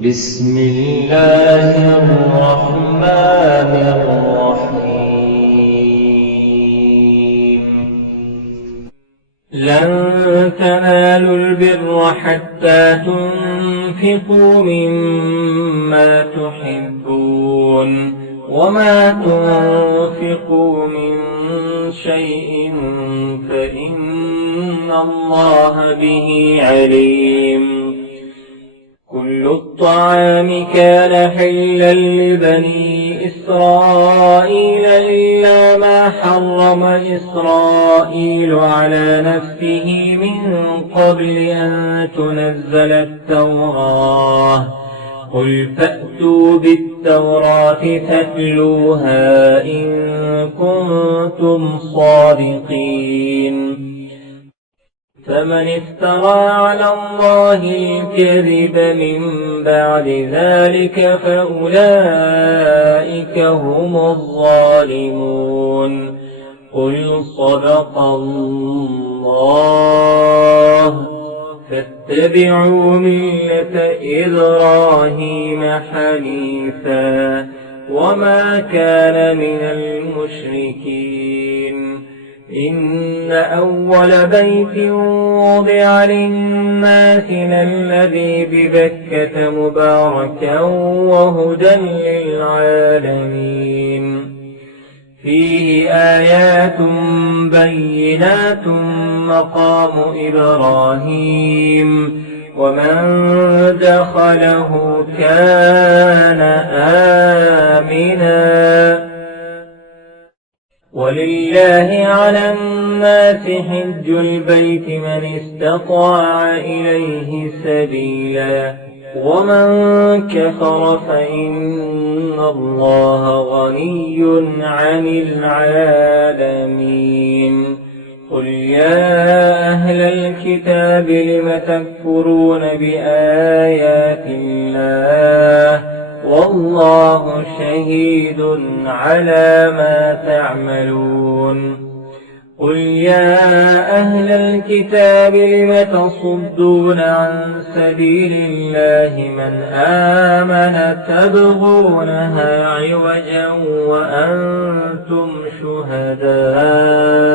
بسم الله الرحمن الرحيم. لن تنالوا البر حتى تنفقوا مما تحبون وما تنفقوا من شيء فإن الله به عليم. كل الطعام كان حلا لبني إسرائيل إلا ما حرم إسرائيل على نفسه من قبل أن تنزل التوراة. قل فأتوا بالتوراة فاتلوها إن كنتم صادقين. فمن افترى على الله الكذب من بعد ذلك فأولئك هم الظالمون. قل صدق الله. فاتبعوا ملة إبراهيم حنيفا وما كان من المشركين. إن أول بيت وضع للناس الذي ببكة مباركا وهدى للعالمين. فيه آيات بينات مقام إبراهيم ومن دخله كان آمنا. ولله على الناس حج البيت من استطاع إليه سبيلا ومن كفر فإن الله غني عن العالمين. قل يا أهل الكتاب لم تكفرون بآيات الله والله شهيد على ما تعملون. قل يا أهل الكتاب لم تصدون عن سبيل الله من آمن تبغونها عوجا وأنتم شهداء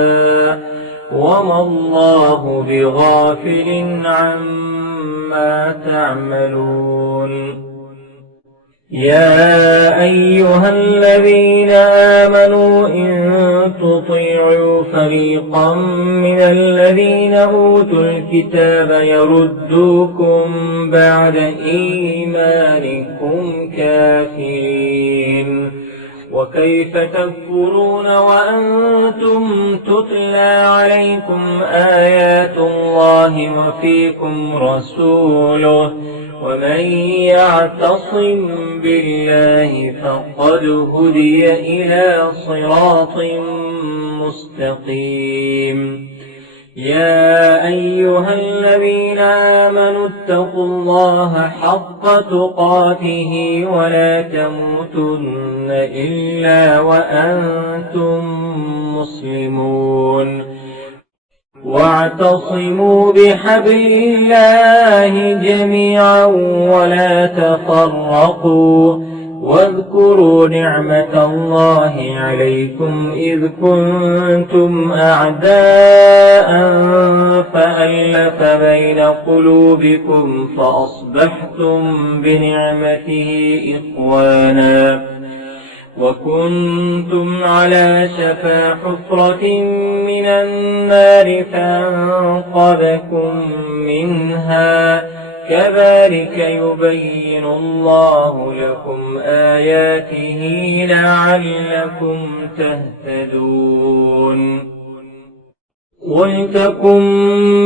وما الله بغافل عما تعملون. يا أيها الذين آمنوا إن تطيعوا فريقا من الذين أوتوا الكتاب يردوكم بعد إيمانكم كافرين. وكيف تكفرون وأنتم تتلى عليكم آيات الله وفيكم رسوله ومن يعتصم بالله فقد هدي إلى صراط مستقيم. يا أيها الذين آمنوا اتقوا الله حق تقاته ولا تموتن إلا وأنتم مسلمون. واعتصموا بحبل الله جميعا ولا تفرقوا. واذكروا نعمة الله عليكم إذ كنتم أعداء فألف بين قلوبكم فأصبحتم بنعمته إخوانا وكنتم على شفا حفرة من النار فأنقذكم منها. كذلك يبين الله لكم آياته لعلكم تهتدون. ولتكن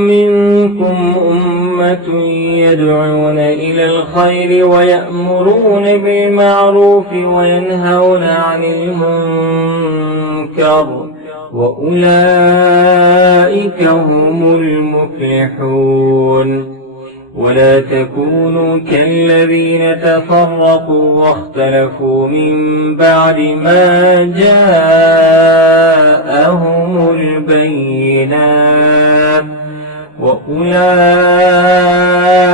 منكم أمة يدعون إلى الخير ويأمرون بالمعروف وينهون عن المنكر وأولئك هم المفلحون. ولا تكونوا كالذين تفرقوا واختلفوا من بعد ما جاءهم البينات وأولئك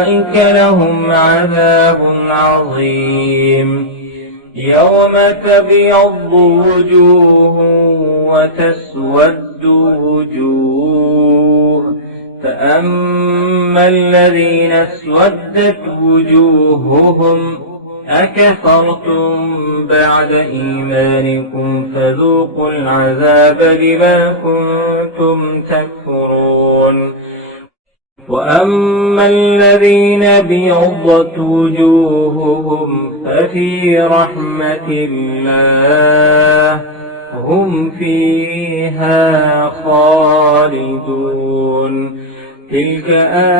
أولئك لهم عذاب عظيم يوم تبيض وجوه وتسود وجوه فأما الذين اسودت وجوههم أكفرتم بعد إيمانكم فذوقوا العذاب بما كنتم تكفرون وأما الذين ابيضت وجوههم ففي رحمة الله هم فيها خالدون تلك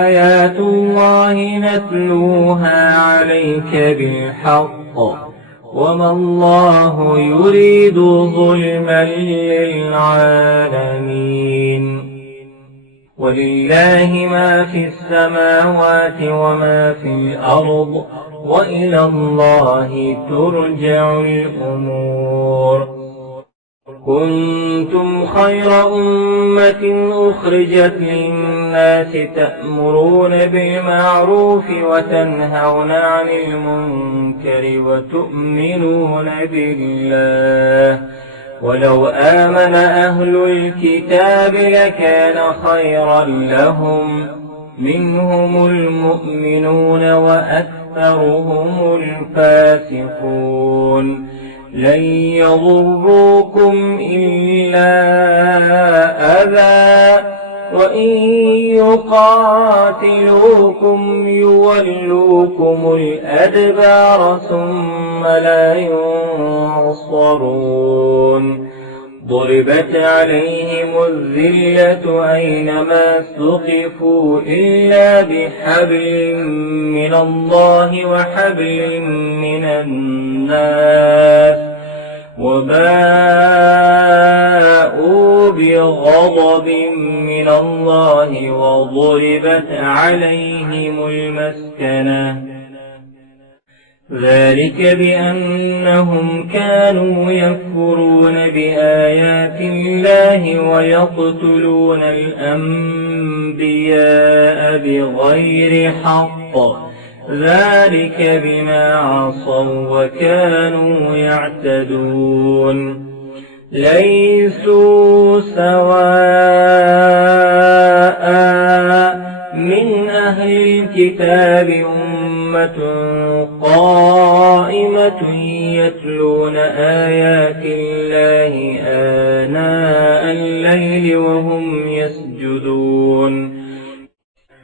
آيات الله نتلوها عليك بالحق وما الله يريد ظلما للعالمين ولله ما في السماوات وما في الأرض وإلى الله ترجع الأمور كنتم خير أمة أخرجت للناس تأمرون بالمعروف وتنهون عن المنكر وتؤمنون بالله ولو آمن أهل الكتاب لكان خيرا لهم منهم المؤمنون وأكثرهم الفاسقون لن يضروكم إلا أذى وإن يقاتلوكم يولوكم الأدبار ثم لا ينصرون ضربت عليهم الذلة أينما ثقفوا إلا بحبل من الله وحبل من الناس وباءوا بغضب من الله وضربت عليهم المسكنة ذلك بأنهم كانوا يكفرون بآيات الله ويقتلون الأنبياء بغير حق ذلك بما عصوا وكانوا يعتدون ليسوا سواء من أهل الكتاب أمة قائمة يتلون آيات الله آناء الليل وهم يسجدون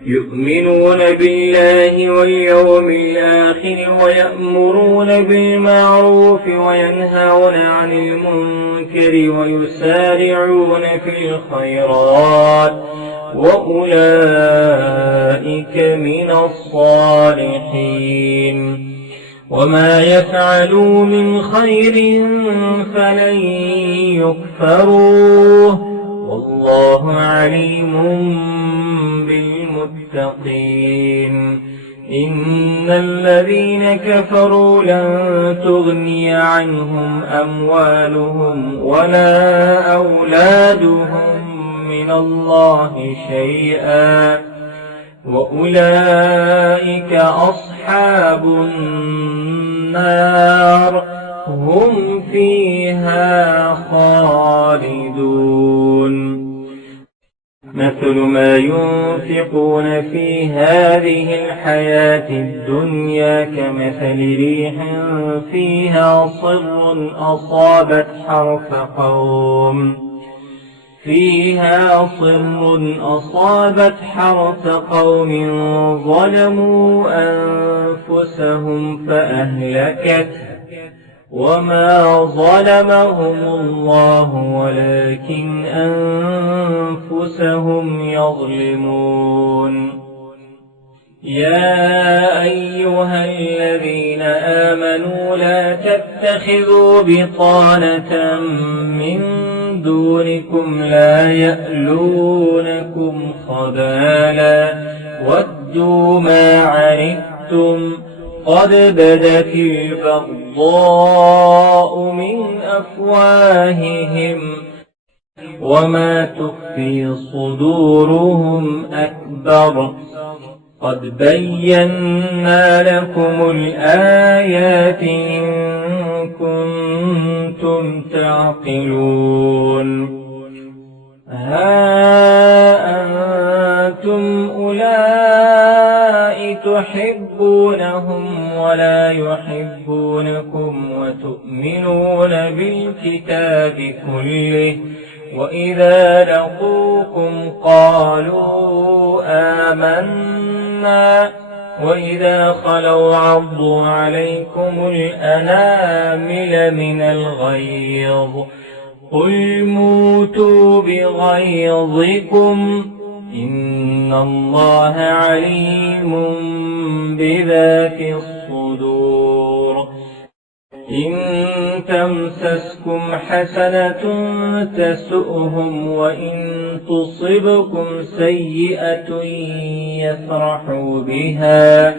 يؤمنون بالله واليوم الآخر ويأمرون بالمعروف وينهون عن المنكر ويسارعون في الخيرات وأولئك من الصالحين وما يفعلوا من خير فلن يكفروه والله عليم بالمتقين إن الذين كفروا لن تغني عنهم أموالهم ولا أولادهم من الله شيئا وأولئك أصحاب النار هم فيها خالدون مثل ما ينفقون في هذه الحياة الدنيا كمثل ريح فيها صر أصابت حرث قوم ظلموا أنفسهم فأهلكته وما ظلمهم الله ولكن أنفسهم يظلمون يا أيها الذين آمنوا لا تتخذوا بطانة من دونكم لا يألونكم خبالا ودوا ما عنتم قد بدت البغضاء من أفواههم وما تخفي صدورهم أكبر قد بينا لكم الآيات إن كنتم تعقلون ها أنتم أولئك تحبونهم ولا يحبونكم وتؤمنون بالكتاب كله وإذا لقوكم قالوا آمنا وإذا خلوا عضوا عليكم الأنامل من الغيظ قل موتوا بغيظكم إن الله عليم بذات الصدور إن تمسسكم حسنة تسؤهم وإن تصبكم سيئة يفرحوا بها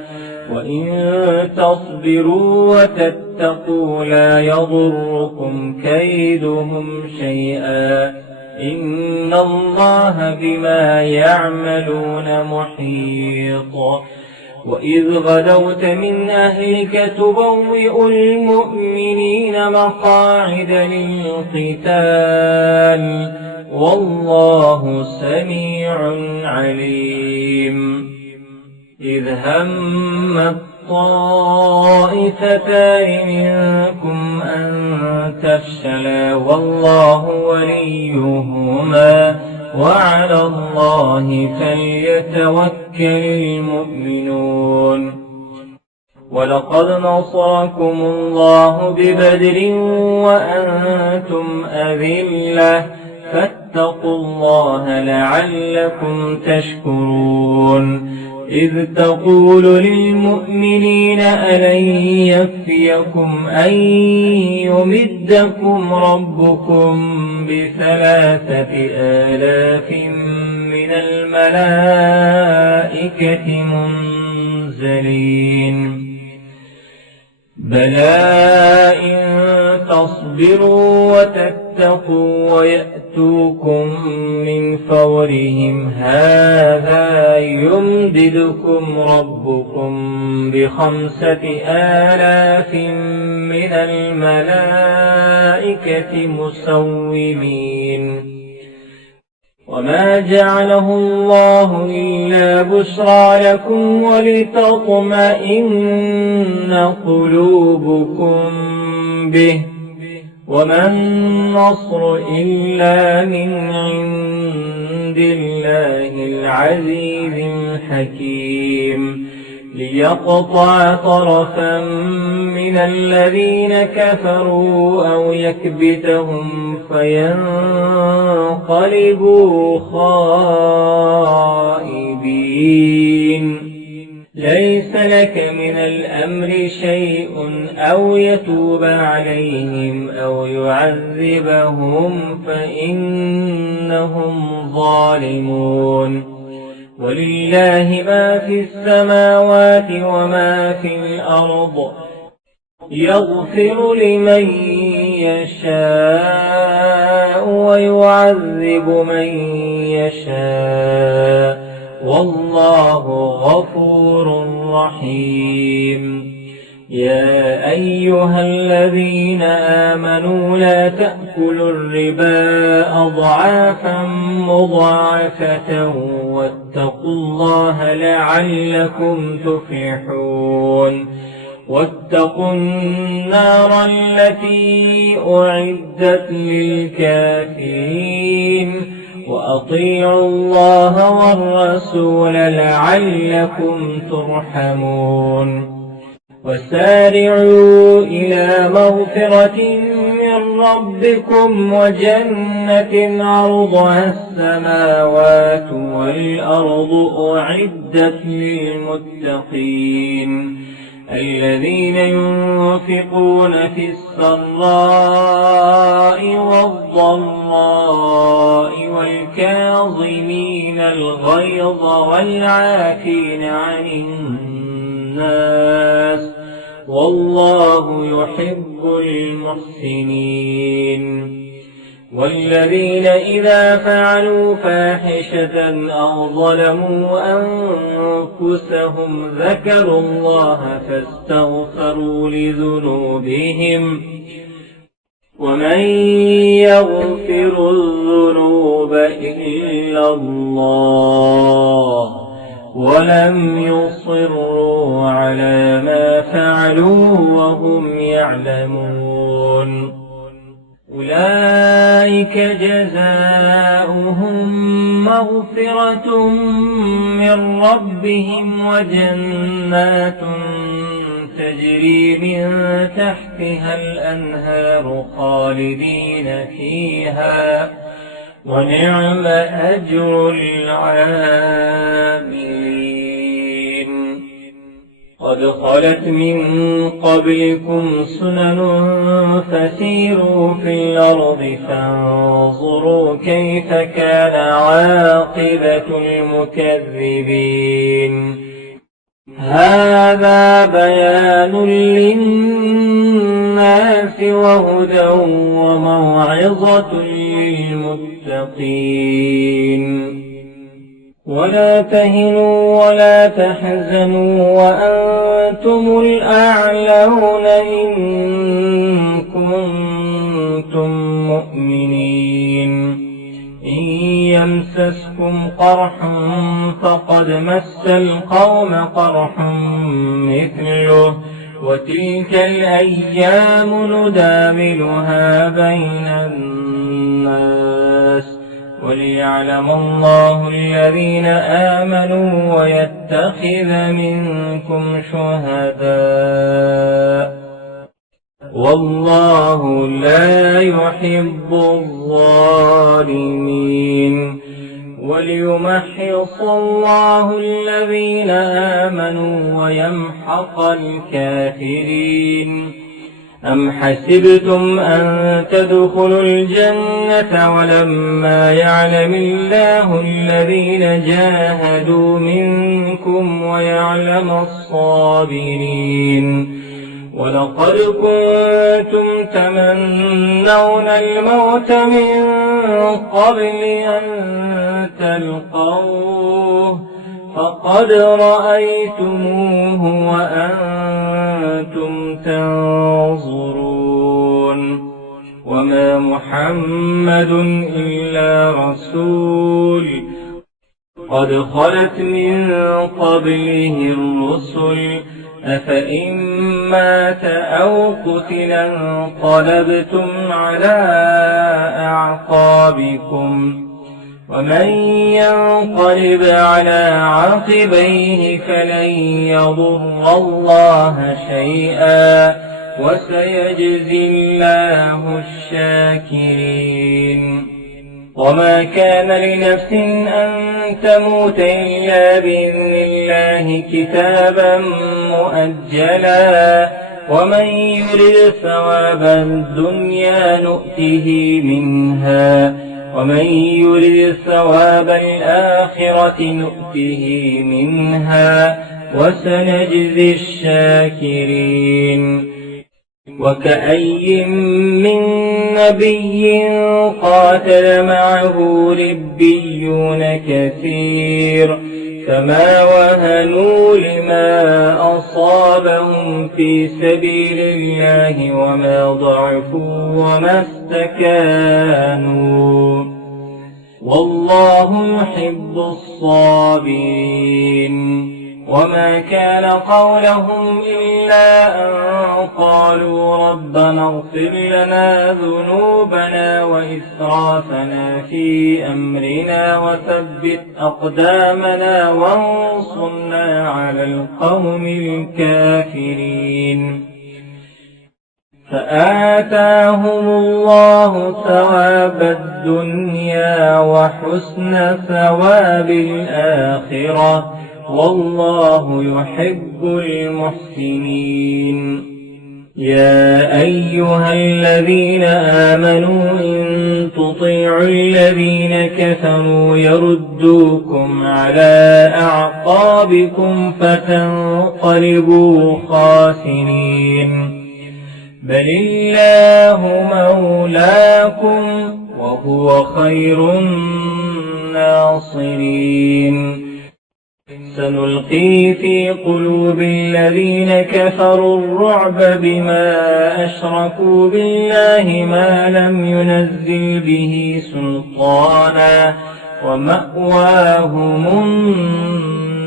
وإن تصبروا وتتقوا لا يضركم كيدهم شيئا إن الله بما يعملون محيط وإذ غدوت من أهلك تبوئ المؤمنين مقاعد للقتال والله سميع عليم إذ هم الطائفتان منكم أن تفشلا والله وليهما وعلى الله فليتوكل المؤمنون ولقد نصركم الله ببدر وأنتم أذلة فاتقوا الله لعلكم تشكرون إذ تقول للمؤمنين ألن يكفيكم أن يمدكم ربكم ب3,000 من الملائكة منزلين بلى إن تصبروا وتتقوا ويأتوكم من فورهم هذا يمددكم ربكم ب5,000 من الملائكة مسومين وما جعله الله إلا بشرى لكم ولتطمئن قلوبكم به وما النصر إلا من عند الله العزيز الحكيم ليقطع طرفا من الذين كفروا أو يكبتهم فينقلبوا خائبين ليس لك من الأمر شيء أو يتوب عليهم أو يعذبهم فإنهم ظالمون ولله ما في السماوات وما في الأرض يغفر لمن يشاء ويعذب من يشاء والله غفور رحيم يا أيها الذين آمنوا لا تأكلوا الربا أضعافا مضاعفة واتقوا الله لعلكم تفلحون واتقوا النار التي أعدت للكافرين وأطيعوا الله والرسول لعلكم ترحمون وسارعوا إلى مغفرة من ربكم وجنة عرضها السماوات والأرض أعدت للمتقين الذين ينفقون في السراء والضراء والكاظمين الغيظ والعافين عن الناس والله يحب المحسنين والذين إذا فعلوا فاحشة أو ظلموا أنفسهم ذكروا الله فاستغفروا لذنوبهم ومن يغفر الذنوب إلا الله ولم يصروا على ما فعلوا وهم يعلمون أولئك جزاؤهم مغفرة من ربهم وجنات تجري من تحتها الأنهار خالدين فيها ونعم أجر العاملين قد خلت من قبلكم سنن فسيروا في الأرض فانظروا كيف كان عاقبة المكذبين هذا بيان للناس وهدى وموعظة للمتقين ولا تهنوا ولا تحزنوا وأنتم الأعلون إن كنتم مؤمنين إن يمسسكم قرح فقد مس القوم قرح مثله وتلك الأيام نداولها بين الناس وليعلم الله الذين آمنوا ويتخذ منكم شهداء والله لا يحب الظالمين وليمحص الله الذين آمنوا ويمحق الكافرين أم حسبتم أن تدخلوا الجنة ولما يعلم الله الذين جاهدوا منكم ويعلم الصابرين ولقد كنتم تمنون الموت من قبل أن تلقوه فقد رأيتموه وأنتم تنظرون وما محمد إلا رسول قد خلت من قبله الرسل أفإن مات أو قتل انقلبتم على أعقابكم ومن ينقلب على عقبيه فلن يضر الله شيئا وسيجزي الله الشاكرين وما كان لنفس أن تموت إلا بإذن الله كتابا مؤجلا ومن يرد ثواب الدنيا نؤته منها ومن يرد ثواب الآخرة نؤته منها وسنجزي الشاكرين وكأي من نبي قاتل معه ربيون كثير فما وهنوا لما أصابهم في سبيل الله وما ضعفوا وما استكانوا والله يحب الصابرين وما كان قولهم إلا أن قالوا ربنا اغفر لنا ذنوبنا وإسرافنا في أمرنا وثبت أقدامنا وانصرنا على القوم الكافرين فآتاهم الله ثواب الدنيا وحسن ثواب الآخرة والله يحب المحسنين يا أيها الذين آمنوا إن تطيعوا الذين كفروا يردوكم على أعقابكم فتنقلبوا خاسرين بل الله مولاكم وهو خير الناصرين سنلقي في قلوب الذين كفروا الرعب بما أشركوا بالله ما لم ينزل به سلطانا ومأواهم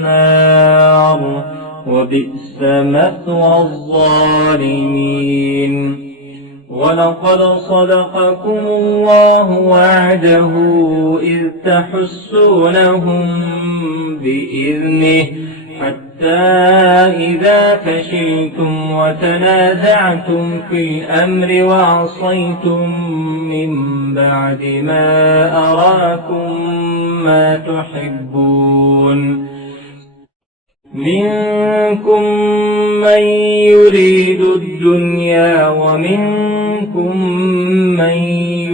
النار وبئس مثوى الظالمين. ولقد صدقكم الله وعده إذ تحسونهم بإذنه حتى إذا فشلتم وتنازعتم في الأمر وعصيتم من بعد ما أراكم ما تحبون منكم من يريد الدنيا ومنكم من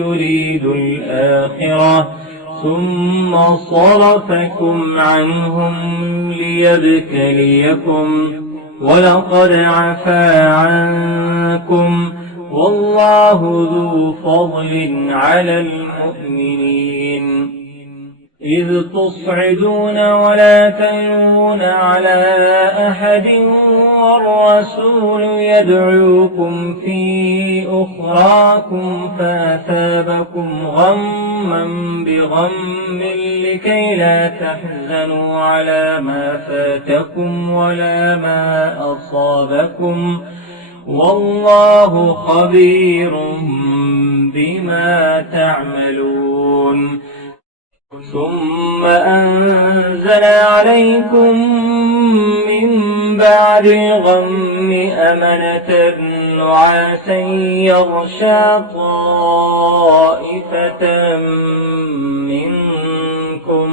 يريد الآخرة ثم صرفكم عنهم ليبتليكم ولقد عفا عنكم والله ذو فضل على المؤمنين. إذ تصعدون ولا تلوون على أحد والرسول يدعوكم في أخراكم فأثابكم غما بغم لكي لا تحزنوا على ما فاتكم ولا ما أصابكم والله خبير بما تعملون. ثم أنزل عليكم من بعد الغم أمنة نعاسا يغشى طائفة منكم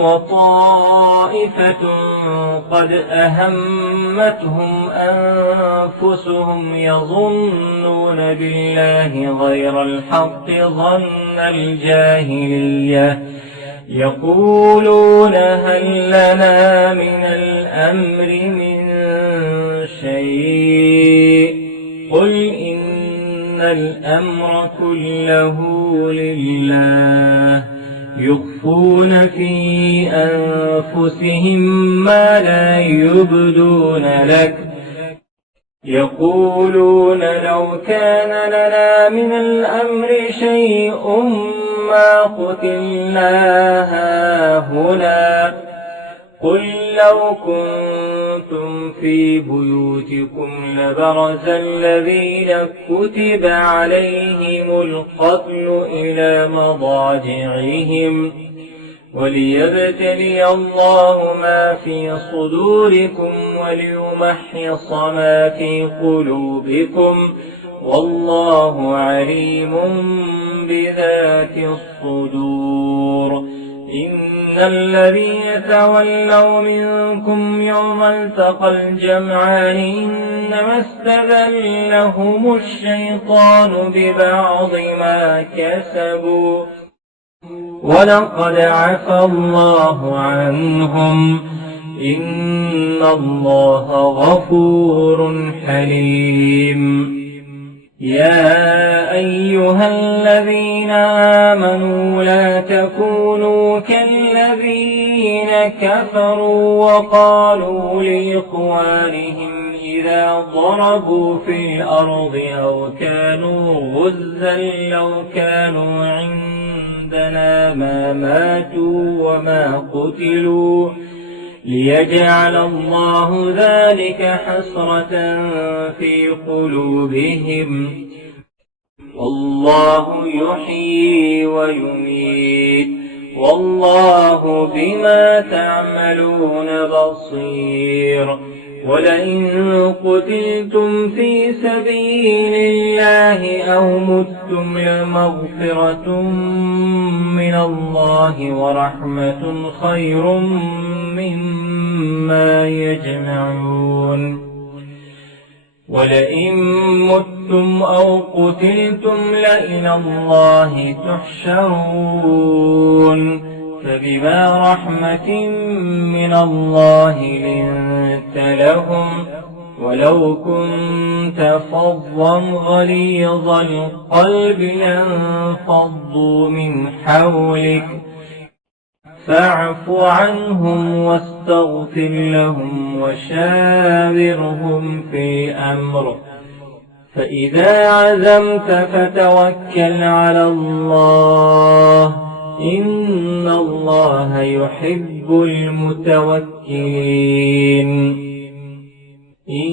وطائفة قد أهمتهم أنفسهم يظنون بالله غير الحق ظن الجاهلية يقولون هل لنا من الأمر من شيء قل إن الأمر كله لله يخفون في أنفسهم ما لا يبدون لك يقولون لو كان لنا من الأمر شيء ما قتلنا هاهنا قل لو كنتم في بيوتكم لبرز الذين كتب عليهم القتل إلى مضاجعهم وليبتلي الله ما في صدوركم وليمحص ما في قلوبكم والله عليم بذات الصدور. إن الذين تولوا منكم يوم التقى الجمعان إنما استذلهم الشيطان ببعض ما كسبوا ولقد عفا الله عنهم إن الله غفور حليم. يا أيها الذين آمنوا لا تكونوا كالذين كفروا وقالوا لإخوانهم إذا ضربوا في الأرض أو كانوا غزا لو كانوا عندنا ما ماتوا وما قتلوا ليجعل الله ذلك حسرة في قلوبهم والله يحيي ويميت والله بما تعملون بصير. ولئن قتلتم في سبيل الله أو متم لمغفرة من الله ورحمة خير مما يجمعون. ولئن متم أو قتلتم لإلى الله تحشرون. فبما رحمة من الله لنت لهم ولو كنت فظا غليظ القلب لانفضوا من حولك فاعف عنهم واستغفر لهم وشاورهم في الأمر فإذا عزمت فتوكل على الله إن الله يحب المتوكلين إن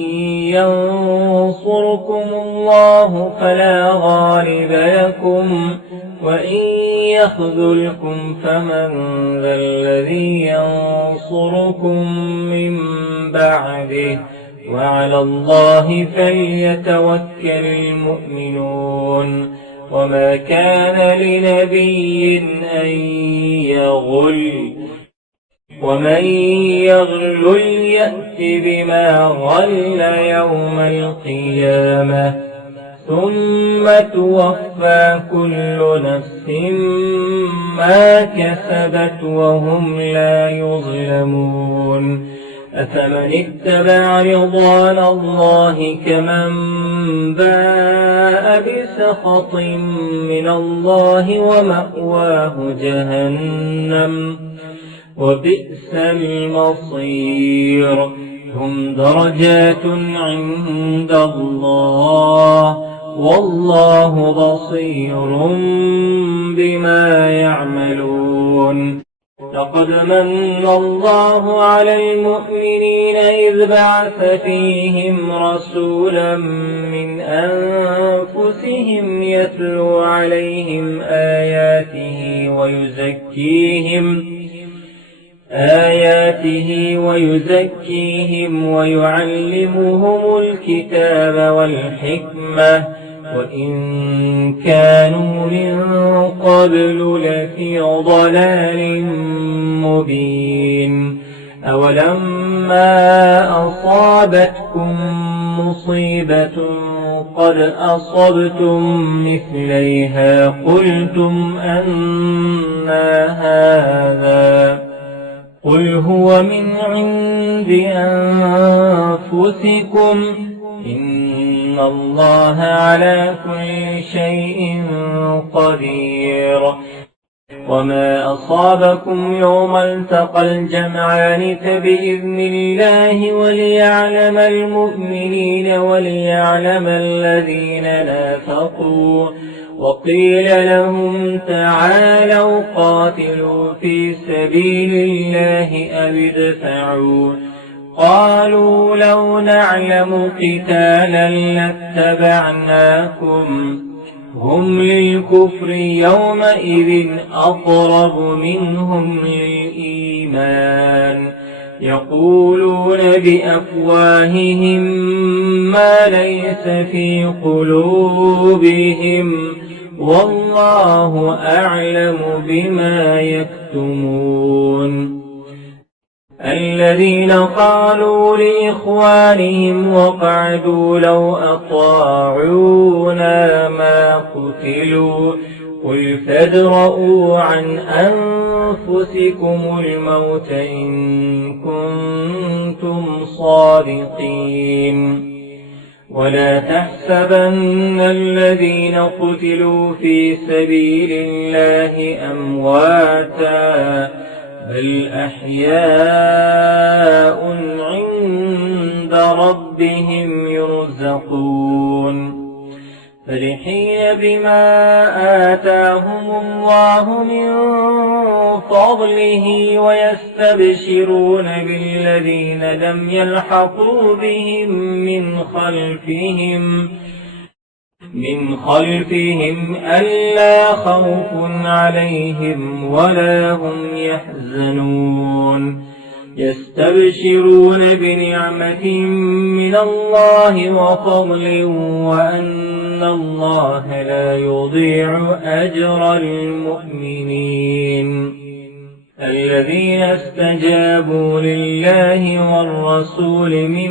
ينصركم الله فلا غالب لكم وإن يخذلكم فمن ذا الذي ينصركم من بعده وعلى الله فليتوكل المؤمنون وما كان لنبي أن يغل ومن يغل يأت بما غل يوم القيامة ثم توفى كل نفس ما كسبت وهم لا يظلمون أفمن اتبع رضوان الله كمن باء بسخط من الله ومأواه جهنم وبئس المصير هم درجات عند الله والله بصير بما يعملون لقد من الله على المؤمنين إذ بعث فيهم رسولا من أنفسهم يتلو عليهم آياته ويزكيهم ويعلمهم الكتاب والحكمة وإن كانوا من قبل لفي ضلال مبين أولما أصابتكم مصيبة قد أصبتم مثليها قلتم أنى هذا قل هو من عند أنفسكم إن الله على كل شيء قدير وما أصابكم يوم التقى الجمعان فبإذن الله وليعلم المؤمنين وليعلم الذين نافقوا وقيل لهم تعالوا قاتلوا في سبيل الله أو ادفعوا قالوا لو نعلم قتالا لاتبعناكم هم للكفر يومئذ أقرب منهم للإيمان يقولون بأفواههم ما ليس في قلوبهم والله أعلم بما يكتمون الذين قالوا لإخوانهم وقعدوا لو أطاعونا ما قتلوا قل فادرءوا عن أنفسكم الموت إن كنتم صادقين ولا تحسبن الذين قتلوا في سبيل الله أمواتا بل أحياء عند ربهم يرزقون فرحين بما آتاهم الله من فضله ويستبشرون بالذين لم يلحقوا بهم من خلفهم ألا خوف عليهم ولا هم يحزنون يستبشرون بنعمة من الله وفضل وأن الله لا يضيع أجر المؤمنين الذين استجابوا لله والرسول من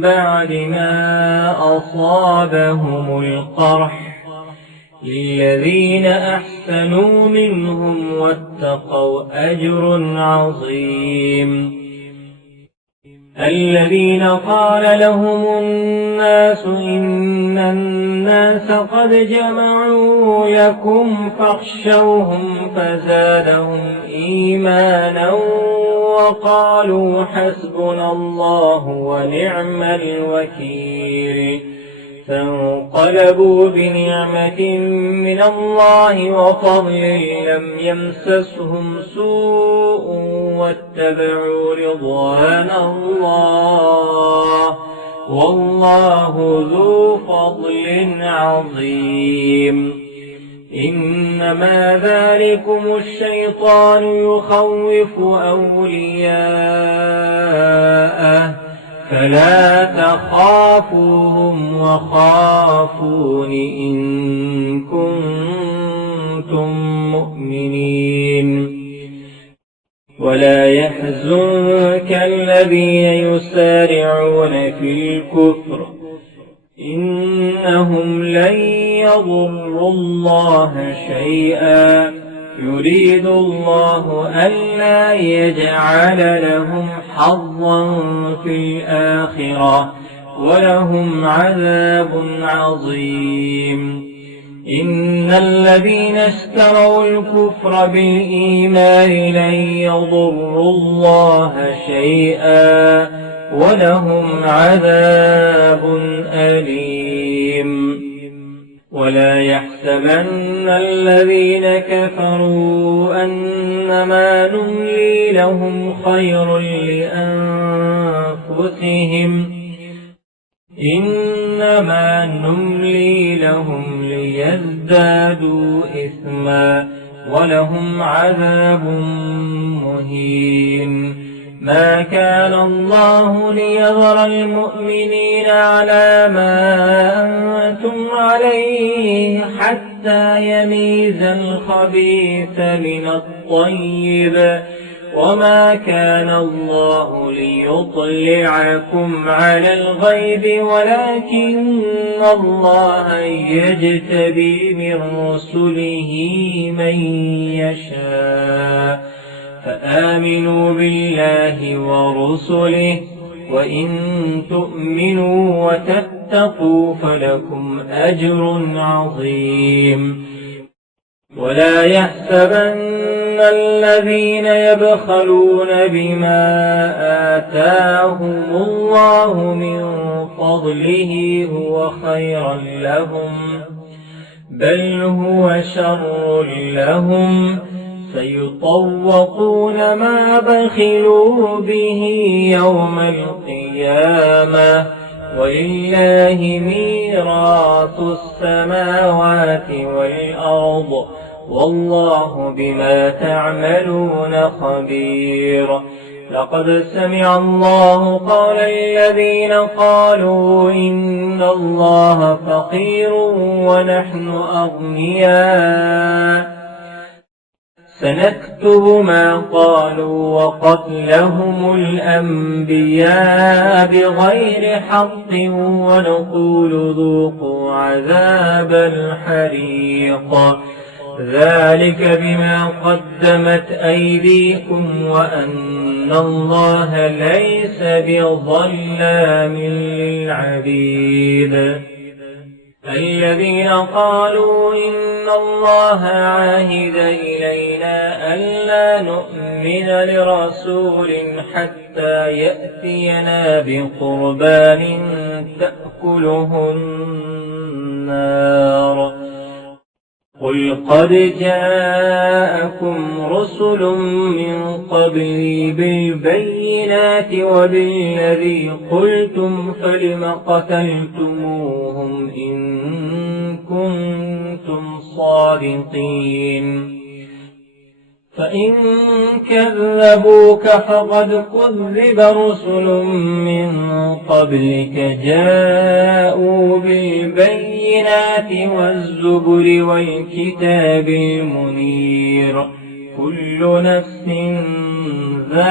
بعد ما أصابهم القرح للذين أحسنوا منهم واتقوا أجر عظيم الذين قال لهم الناس إن الناس قد جمعوا لكم فاخشوهم فزادهم إيمانا وقالوا حسبنا الله ونعم الوكيل فانقلبوا بنعمة من الله وفضل لم يمسسهم سوء واتبعوا رضوان الله والله ذو فضل عظيم إنما ذلكم الشيطان يخوف أولياءه فلا تخافوهم وخافون إن كنتم مؤمنين ولا يحزنك الذين يسارعون في الكفر إنهم لن يضروا الله شيئا يريد الله ألا يجعل لهم حظا في الآخرة ولهم عذاب عظيم إن الذين اشتروا الكفر بالإيمان لن يضروا الله شيئا ولهم عذاب أليم ولا يحسبن الذين كفروا أنما نملي لهم خير لأنفسهم إنما نملي لهم ليزدادوا إثما ولهم عذاب مهين ما كان الله ليذر المؤمنين على ما أنتم عليه حتى يميز الخبيث من الطيب وما كان الله ليطلعكم على الغيب ولكن الله يجتبي من رسله من يشاء فآمنوا بالله ورسله وإن تؤمنوا وتتقوا فلكم أجر عظيم ولا يحسبن الذين يبخلون بما آتاهم الله من فضله هو خيرا لهم بل هو شر لهم سيطوقون ما بخلوا به يوم القيامة ولله ميراث السماوات والأرض والله بما تعملون خبير لقد سمع الله قول الذين قالوا إن الله فقير ونحن أغنياء سنكتب ما قالوا وقتلهم الأنبياء بغير حق ونقول ذوقوا عذاب الحريق ذلك بما قدمت أيديكم وأن الله ليس بظلام للعبيد الذين قالوا إن الله عاهد إلينا ألا نؤمن لرسول حتى يأتينا بقربان تأكله النار قل قد جاءكم رسل من قبلي بالبينات وبالذي قلتم فلم قتلتموهم إن كنتم صادقين فإن كذبوك فقد كذب رسل من قبلك جاءوا بالبينات والزبر والكتاب المنير كل نفس ذائقة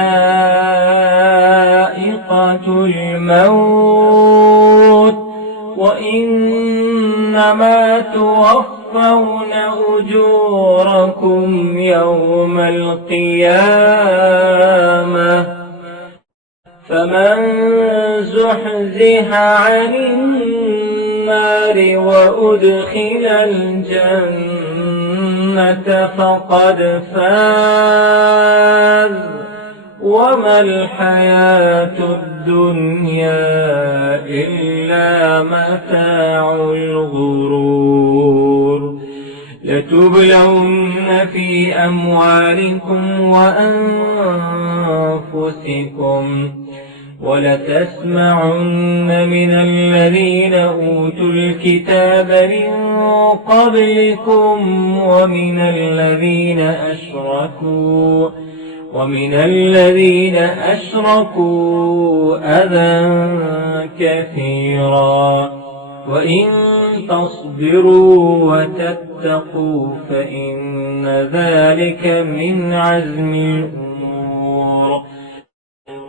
الموت وإنما توفون أجوركم يوم القيامة فمن زحزح عن النار وأدخل الجنة فقد فاز وما الحياة الدنيا إلا متاع الغرور لتبلون في أموالكم وأنفسكم ولتسمعن من الذين أوتوا الكتاب من قبلكم ومن الذين أشركوا أذى كثيرا وإن تصبروا وتتقوا فإن ذلك من عزم الأمور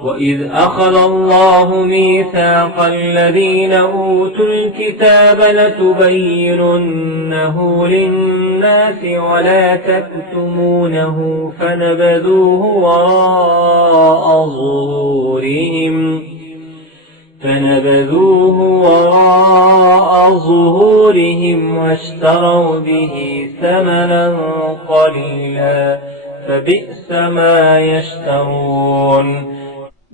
وإذ أخذ الله ميثاق الذين أوتوا الكتاب لتبيننه للناس ولا تكتمونه فنبذوه وراء ظهورهم واشتروا به ثمنا قليلا فبئس ما يشترون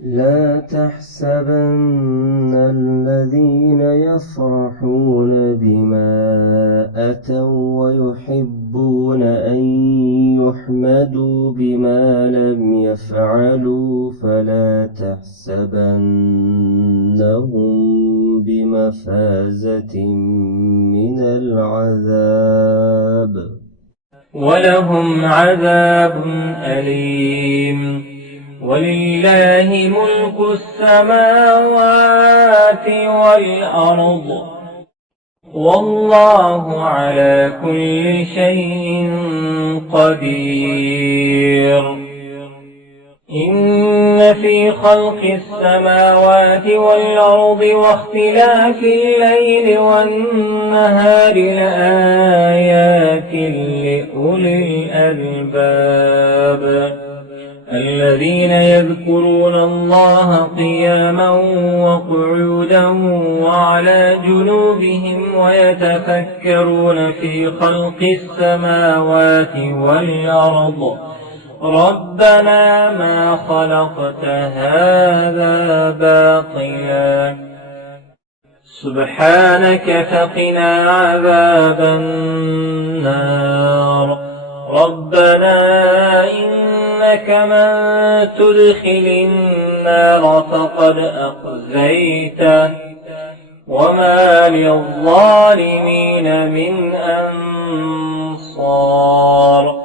لا تحسبن الذين يفرحون بما أتوا ويحبون أن يحمدوا بما لم يفعلوا فلا تحسبنهم بمفازة من العذاب ولهم عذاب أليم ولله ملك السماوات والأرض والله على كل شيء قدير إن في خلق السماوات والأرض واختلاف الليل والنهار لآيات لأولي الألباب الذين يذكرون الله قياما وقعودا وعلى جنوبهم ويتفكرون في خلق السماوات والأرض ربنا ما خلقت هذا باطلا سبحانك فقنا عذاب النار ربنا إنك من تدخل النار فقد أخزيته وما للظالمين من أنصار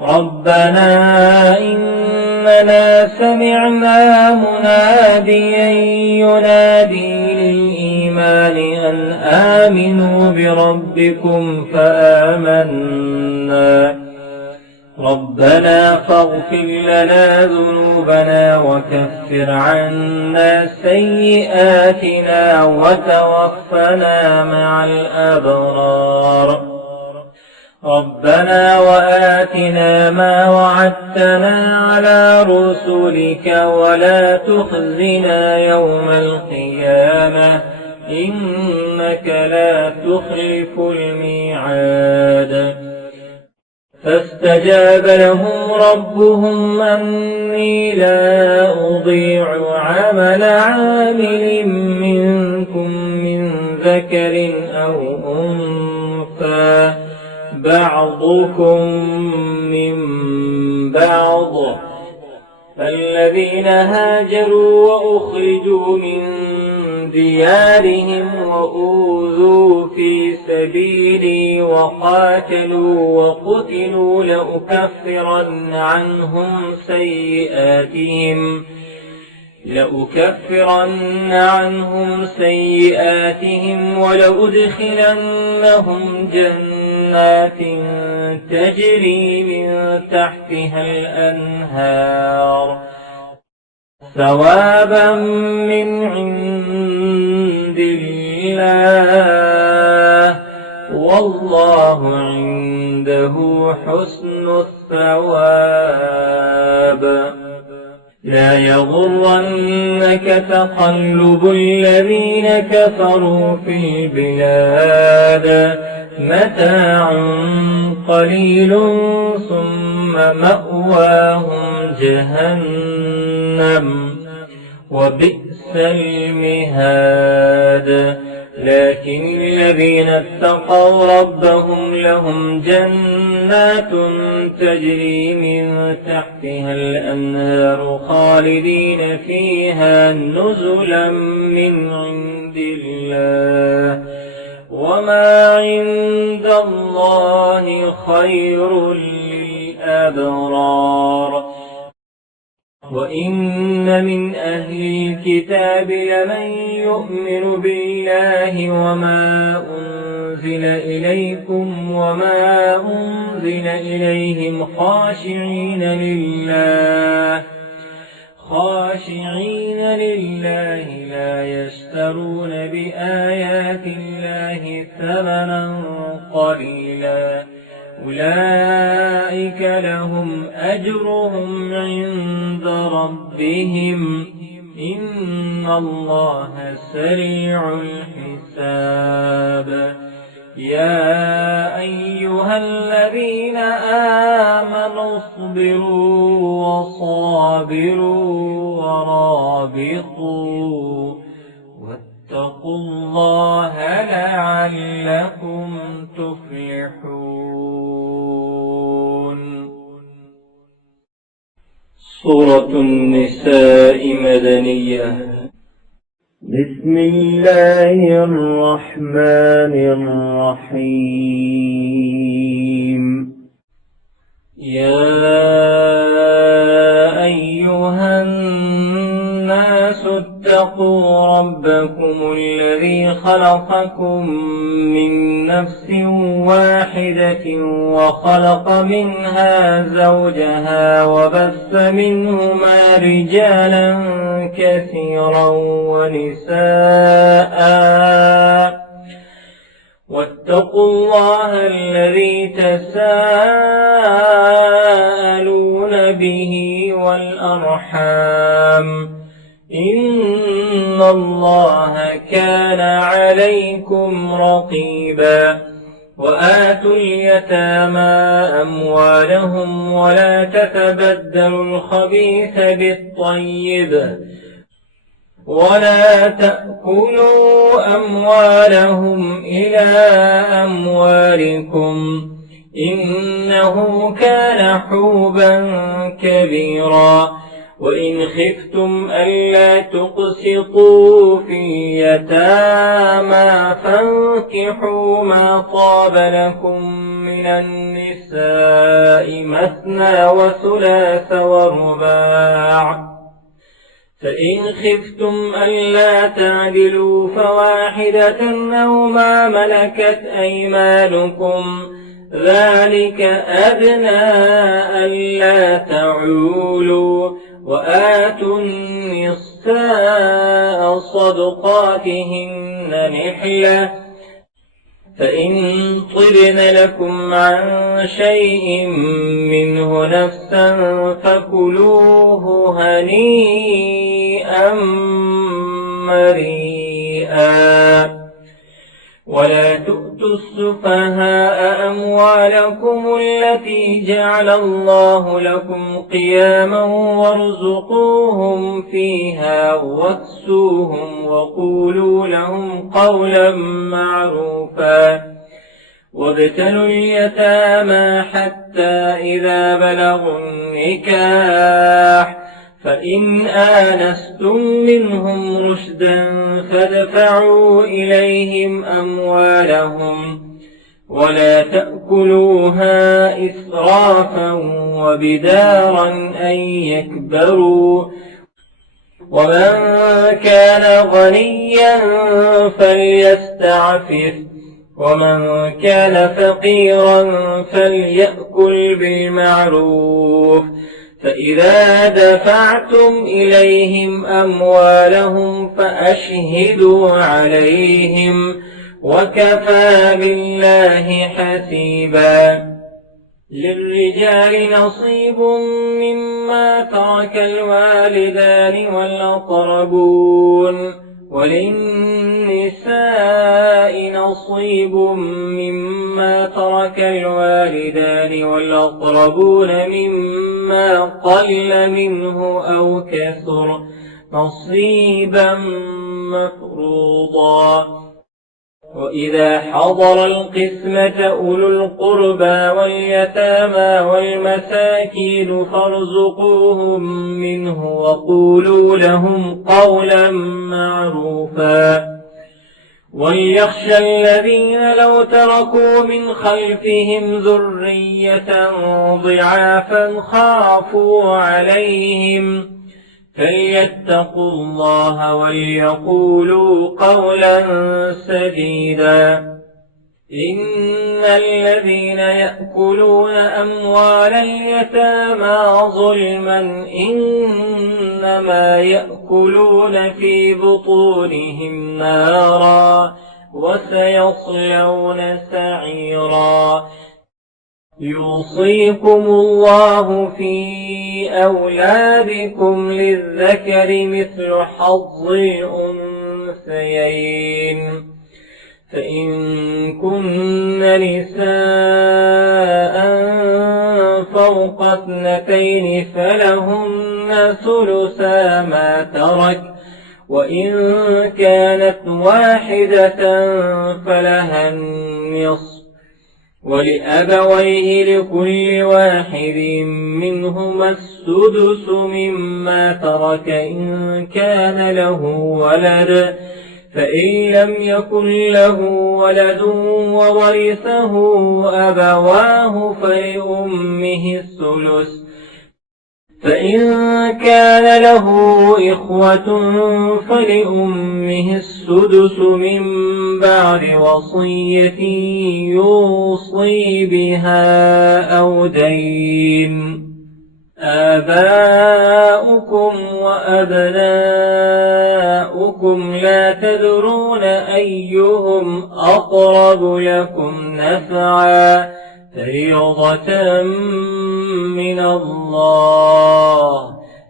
ربنا إننا سمعنا مناديا ينادي للإيمان أن آمنوا بربكم فآمنا ربنا فاغفر لنا ذنوبنا وكفر عنا سيئاتنا وتوفنا مع الأبرار ربنا وآتنا ما وعدتنا على رسلك ولا تخزنا يوم القيامة إنك لا تخلف الميعاد فاستجاب لهم ربهم أني لا أضيع عمل عامل منكم من ذكر أو أنثى بعضكم من بعض فالذين هاجروا وأخرجوا من ديارهم وأوذوا في سبيلي وقاتلوا وقتلوا لأكفرن عنهم سيئاتهم ولأدخلنهم جنات تجري من تحتها الأنهار ثوابا من عند الله والله عنده حسن الثواب لا يغرنك تقلب الذين كفروا في البلاد متاع قليل ثم مأواهم جهنم وبئس المهاد لكن الذين اتقوا ربهم لهم جنات تجري من تحتها الأنهار خالدين فيها نزلا من عند الله وما عند الله خير للأبرار وإن من أهل الكتاب لمن يؤمن بالله وما أنزل إليكم وما أنزل إليهم خاشعين لله لا يشترون بآيات الله ثمنا قليلا أولئك لهم أجرهم عند ربهم إن الله سريع الحساب يا أيها الذين آمنوا اصبروا وصابروا ورابطوا واتقوا الله لعلكم تفلحون. سورة النساء مدنية. بسم الله الرحمن الرحيم. يا أيها الناس اتقوا ربكم الذي خلقكم من نفس واحدة وخلق منها زوجها وبث منهما رجالا كثيرا ونساء واتقوا الله الذي تساءلون به والأرحام إن الله كان عليكم رقيبا وآتوا اليتامى أموالهم ولا تتبدلوا الخبيث بالطيب ولا تأكلوا أموالهم إلى أموالكم إنه كان حوبا كبيرا وإن خفتم ألا تقسطوا في اليتامى فانكحوا ما طاب لكم من النساء مثنى وثلاث ورباع فإن خفتم ألا تعدلوا فواحدة أو ما ملكت أيمانكم ذلك أدنى ألا تعولوا وآتوا النساء صدقاتهن نحلة فإن طبن لكم عن شيء منه نفسا فكلوه هنيئا مريئا ولا تؤتوا السفهاء أموالكم التي جعل الله لكم قياما وارزقوهم فيها واكسوهم وقولوا لهم قولا معروفا وابتلوا اليتامى حتى إذا بلغوا النكاح فإن آنستم منهم رشدا فادفعوا إليهم أموالهم ولا تأكلوها إسرافا وبدارا أن يكبروا ومن كان غنيا فليستعفف ومن كان فقيرا فليأكل بالمعروف فإذا دفعتم إليهم أموالهم فأشهدوا عليهم وكفى بالله حسيبا للرجال نصيب مما ترك الوالدان الوالدان والأقربون وللنساء نصيب مما ترك الوالدان والأقربون مما قل منه أو كثر نصيبا مفروضا. وإذا حضر القسمة أولو القربى واليتامى والمساكين فارزقوهم منه وقولوا لهم قولا معروفا. وليخشى الذين لو تركوا من خلفهم ذرية ضعافا خافوا عليهم فليتقوا الله وليقولوا قولا سديدا. إن الذين يأكلون أموال اليتامى ظلما إنما يأكلون في بطونهم نارا وسيصلون سعيرا. يوصيكم الله في أولادكم للذكر مثل حظ الأنثيين. فإن كن نساء فوق 2 فلهن ثلثا ما ترك وإن كانت واحدة فلها النصف ولأبويه لكل واحد منهما السدس مما ترك إن كان له ولد فإن لم يكن له ولد وورثه أبواه فلأمه الثلث فإن كان له إخوة فلأمه السدس من بعد وصية يوصي بها أو دين. آباؤكم وأبناؤكم لا تدرون أيهم أقرب لكم نفعا فريضة من الله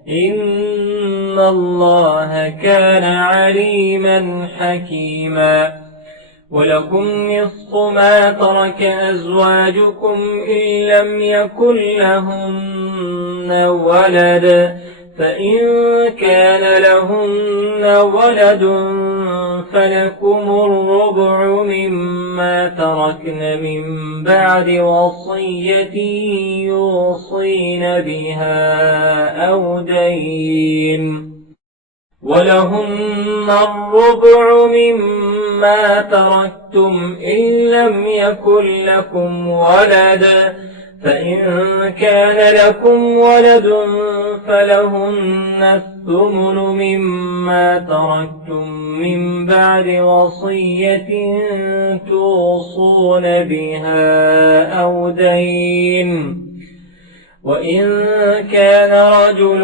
إن الله كان عليما حكيما. ولكم نصف ما ترك أزواجكم إن لم يكن لهن ولد فإن كان لهن ولد فلكم الربع مما تركن من بعد وصية يوصين بها أو دين. ولهن الربع مما تركتم إن لم يكن لكم ولد فإن كان لكم ولد فلهن الثمن مما تركتم من بعد وصية توصون بها أو دين. وإن كان رجل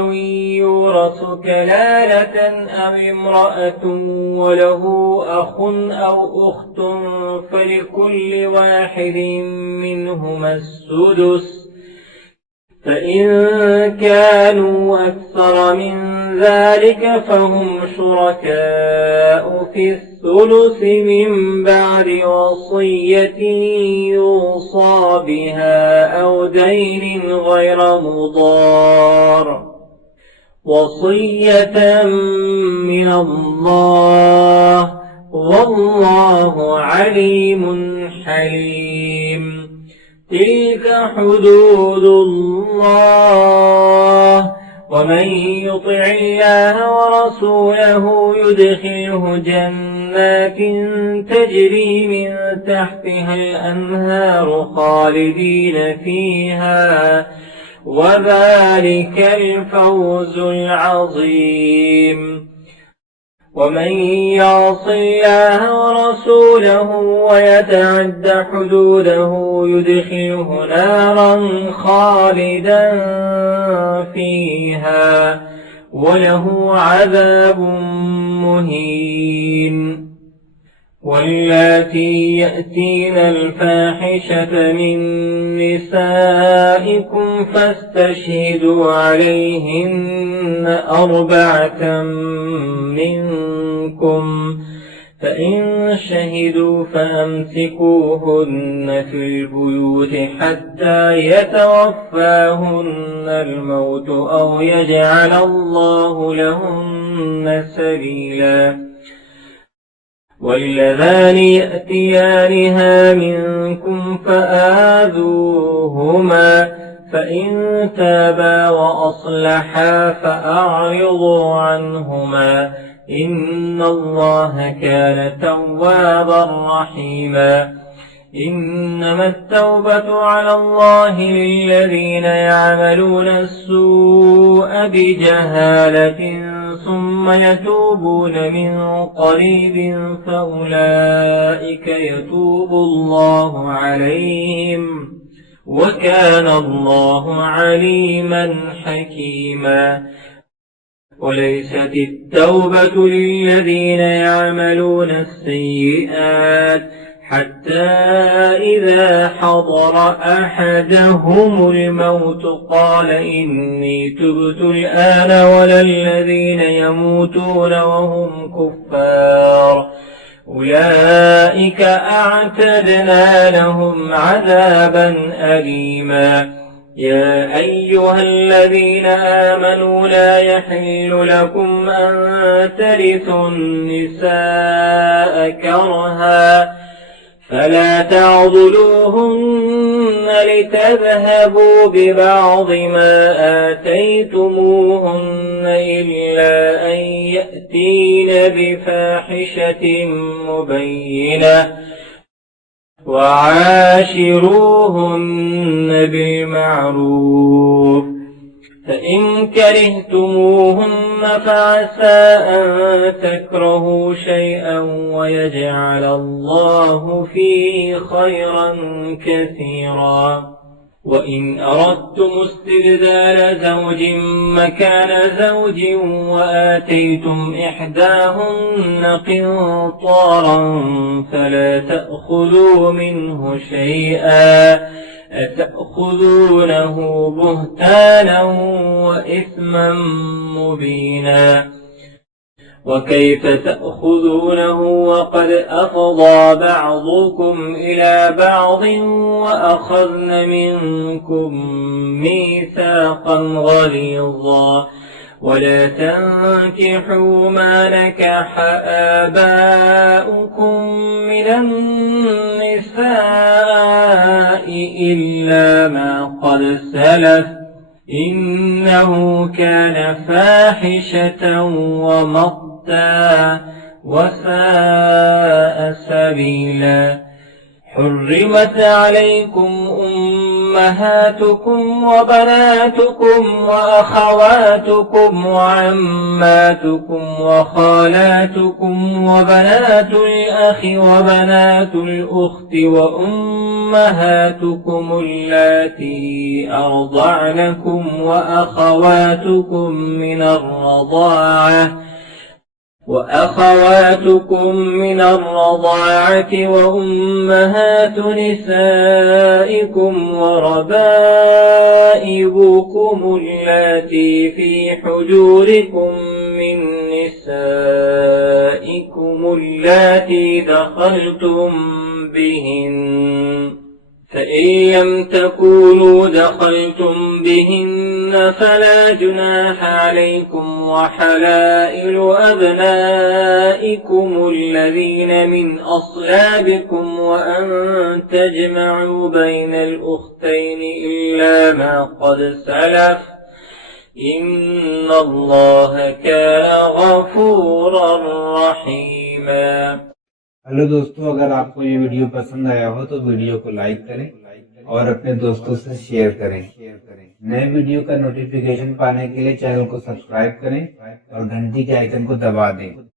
يورث كلالة أو امرأة وله أخ أو أخت فلكل واحد منهما السدس فإن كانوا أكثر من ذلك فهم شركاء في الثلث من بعد وصية يوصى بها أو دين غير مضار وصية من الله والله عليم حليم. تلك حدود الله ومن يطع الله ورسوله يدخله جنات تجري من تحتها الأنهار خالدين فيها وذلك الفوز العظيم. ومن يعص الله ورسوله ويتعد حدوده يدخله نارا خالدا فيها وله عذاب مهين. واللاتي يأتين الفاحشة من نسائكم فاستشهدوا عليهن 4 منكم، فإن شهدوا فأمسكوهن في البيوت حتى يتوفاهن الموت أو يجعل الله لهن سبيلا. واللذان يأتيانها منكم فآذوهما، فإن تابا وأصلحا فأعرضوا عنهما، إن الله كان توابا رحيما. إنما التوبة على الله للذين يعملون السوء بجهالة ثم يتوبون من قريب فأولئك يتوب الله عليهم، وكان الله عليما حكيما. وليست التوبة للذين يعملون السيئات حتى إذا حضر أحدهم الموت قال إني تبت الآن، ولا الذين يموتون وهم كفار أولئك أعتدنا لهم عذابا أليما. يا أيها الذين آمنوا لا يحل لكم أن ترثوا النساء كرها، فلا تعضلوهن لتذهبوا ببعض ما آتيتموهن إلا أن يأتين بفاحشة مبينة، وعاشروهن بالمعروف، فإن كرهتموهن فعسى أن تكرهوا شيئا ويجعل الله فيه خيرا كثيرا. وإن أردتم استبدال زوج مكان زوج وآتيتم إحداهن قنطارا فلا تأخذوا منه شيئا، أتأخذونه بهتانا وإثما مبينا. وكيف تأخذونه وقد أفضى بعضكم إلى بعض وأخذن منكم ميثاقا غليظا. ولا تنكحوا ما نكح آباؤكم من النساء إلا ما قد سلف، إنه كان فاحشة ومقتا وساء سبيلا. حرمت عليكم أمهاتكم وبناتكم وأخواتكم وعماتكم وخالاتكم وبنات الأخ وبنات الأخت وأمهاتكم اللاتي أرضعنكم وأخواتكم من الرضاعة وأمهات نسائكم وربائبكم اللاتي في حجوركم من نسائكم اللاتي دخلتم بهن، فإن لم تكونوا دخلتم بهن فلا جناح عليكم، وحلائل أبنائكم الذين من أصلابكم وأن تجمعوا بين الأختين إلا ما قد سلف، إن الله كان غفورا رحيما. हेलो दोस्तों, अगर आपको ये वीडियो पसंद आया हो तो वीडियो को लाइक करें और अपने दोस्तों से शेयर करें। नए वीडियो का नोटिफिकेशन पाने के लिए चैनल को सब्सक्राइब करें और घंटी के आइकन को दबा दें।